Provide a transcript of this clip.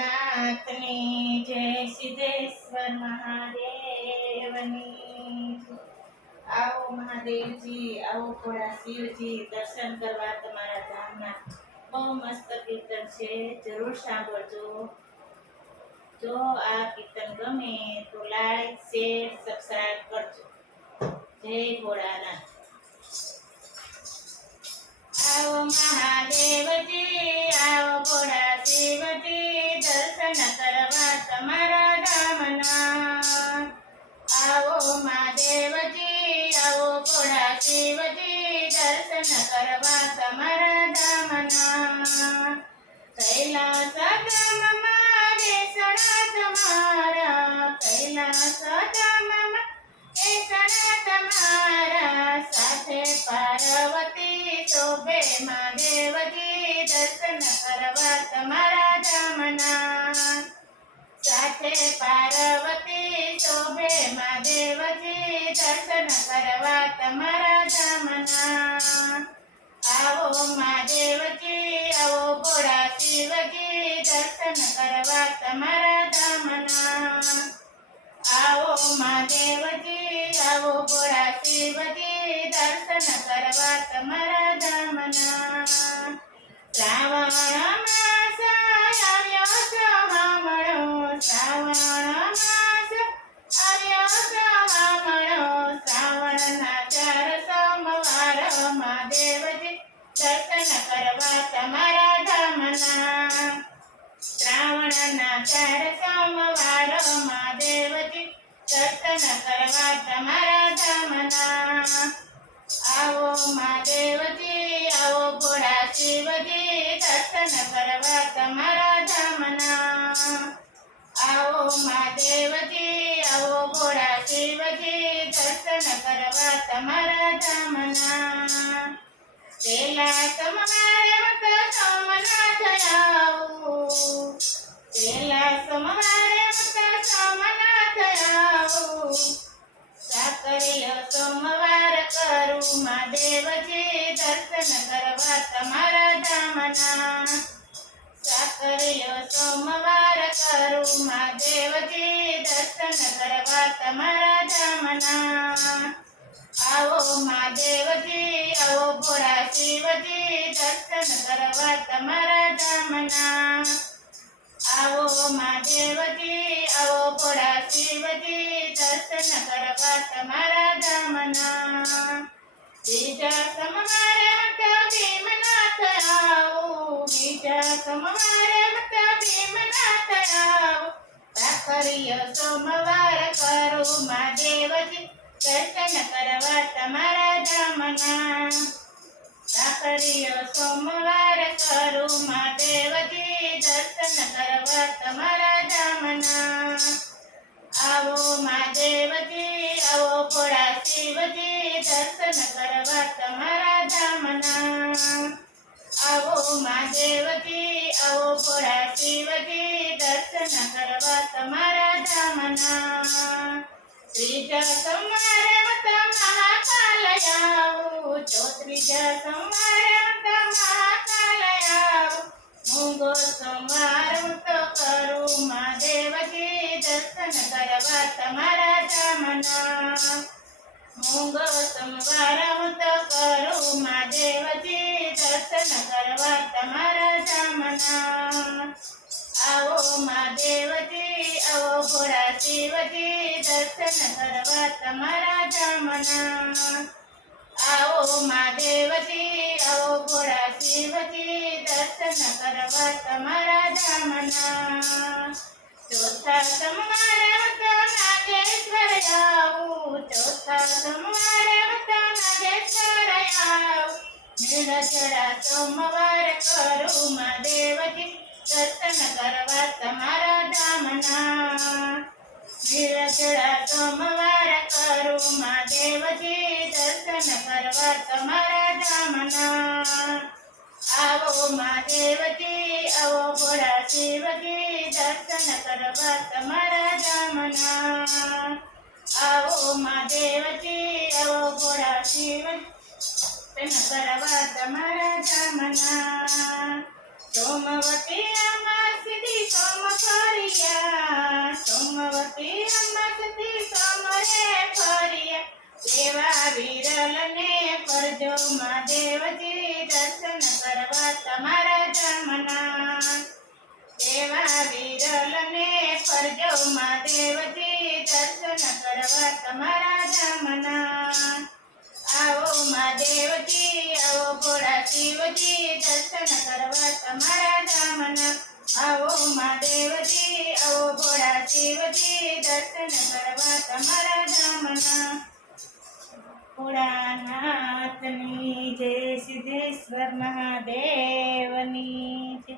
ભોળાનાથની જય સિદ્ધેશ્વર મહાદેવની જય. આવો મહાદેવજી, આવો ભોળા શિવજી, દર્શન કરવા તમારા ધામના. બહુ મસ્ત કીર્તન છે, જરૂર સાંભળજો. જો આ કીર્તન ગમે તો લાઈક શેર સબસ્ક્રાઇબ કરજો. જય ભોળાનાથ. આવો મહાદેવજી, આવો ભોળા શિવજી, દર્શન કરવા તમારા ધામના. આવો મહાદેવજી, આવો ભોળા શિવજી, દર્શન કરવા તમારા ધામના. કૈલાસ ધામમાં બેસણા તમારા, કૈલાસ ધામમાં બેસણા તમારા, સાથે પાર્વતી શોભે મહાદેવજી, દર્શન કરવા તમારા ધામના. સાથે પાર્વતી શોભે મહાદેવજી, દર્શન કરવા તમારા ધામના. આવો મહાદેવજી, આવો ભોળા શિવજી, દર્શન કરવા તમારા ધામના. આવો મહાદેવજી, આવો ભોળા શિવજી, દર્શન કરવા તમારા ધામના. શ્રાવણ માસ આવ્યો શ્રાવણો, શ્રાવણ માસ આવ્યો શ્રાવણો, શ્રાવણના 4 સોમવાર મહાદેવજી, દર્શન કરવા તમારા ધામના. શ્રાવણના 4 સોમવાર મહાદેવજી, દર્શન કરવા તમારા ધામના. આવો મહાદેવજી, આવો ભોળા શિવજી, દર્શન કરવા તમારા ધામના. આવો મહાદેવજી, આવો ભોળા શિવજી, દર્શન કરવા તમારા ધામના. પેલા સોમવારે મત સોમનાથ આવું, પેલા સોમવારે મત સોમનાથ આવું, સાકરીય સોમવાર કરું મહાદેવજી, દર્શન કરવા તમારા ધામના. સાકરીય સોમવાર કરું મહાદેવજી, દર્શન કરવા તમારા ધામના. આવો મહાદેવજી, આવો ભોળા શિવજી, દર્શન કરવા તમારા ધામના. આવો મહાદેવજી, આવો ભોળા શિવજી, દર્શન કરવા તમારા ધામના. બીજા સોમવારે મત ભીમનાથ આવું, બીજા સોમવારે મત ભીમનાથ આવું, સાકરીય સોમવાર કરું મહાદેવજી, દર્શન કરવા તમારા ધામના. સાકરીય સોમવાર કરું મહાદેવજી, દર્શન કરવા તમારા ધામના. આવો મહાદેવજી, આવો ભોળા શિવજી, દર્શન કરવા તમારા ધામના. આવો મહાદેવજી, આવો ભોળા શિવજી, દર્શન કરવા તમારા ધામના. ત્રીજા સોમવારે મત મહાકાલ આવું, ચોત્રીજા સોમવારે મત મહાકાલ આવું, મૂંગો સોમવાર મત કરું મહાદેવજી, દર્શન કરવા તમારા ધામના. મૂંગો સોમવાર મત કરું મહાદેવજી, દર્શન કરવા તમારા ધામના. આવો મહાદેવજી, આવો ભોળા શિવજી, દર્શન કરવા તમારા ધામના. આવો મહાદેવજી, આવો ભોળા શિવજી, દર્શન કરવા તમારા ધામના. ચોથા સોમવારે મત નાગેશ્વર આવું, ચોથા સોમવારે મત નાગેશ્વર આવું, નિરજળા સોમવાર કરું મહાદેવજી, દર્શન કરવા તમારા ધામના. નિરજળા સોમવાર કરું મહાદેવજી, દર્શન કરવા તમારા ધામના. આવો મહાદેવજી, આવો ભોળા શિવજી, દર્શન કરવા તમારા ધામના. આવો મહાદેવજી, આવો ભોળા શિવજી, દર્શન કરવા તમારા ધામના. સોમવતી અમાસી સોમ એવા વિરલને કરજો મહાદેવજી દર્શન કરવા તમારા ધામના. એવા વિરલને કરજો મહાદેવજી દર્શન કરવા તમારા ધામના. આવો મહાદેવજી આવો ભોળા શિવજી દર્શન કરવા તમારા ધામના. આવો મહાદેવજી આવો ભોળા શિવજી દર્શન કરવા તમારા ધામના. ભોળાનાથની જય સિદ્ધેશ્વર મહાદેવની જય.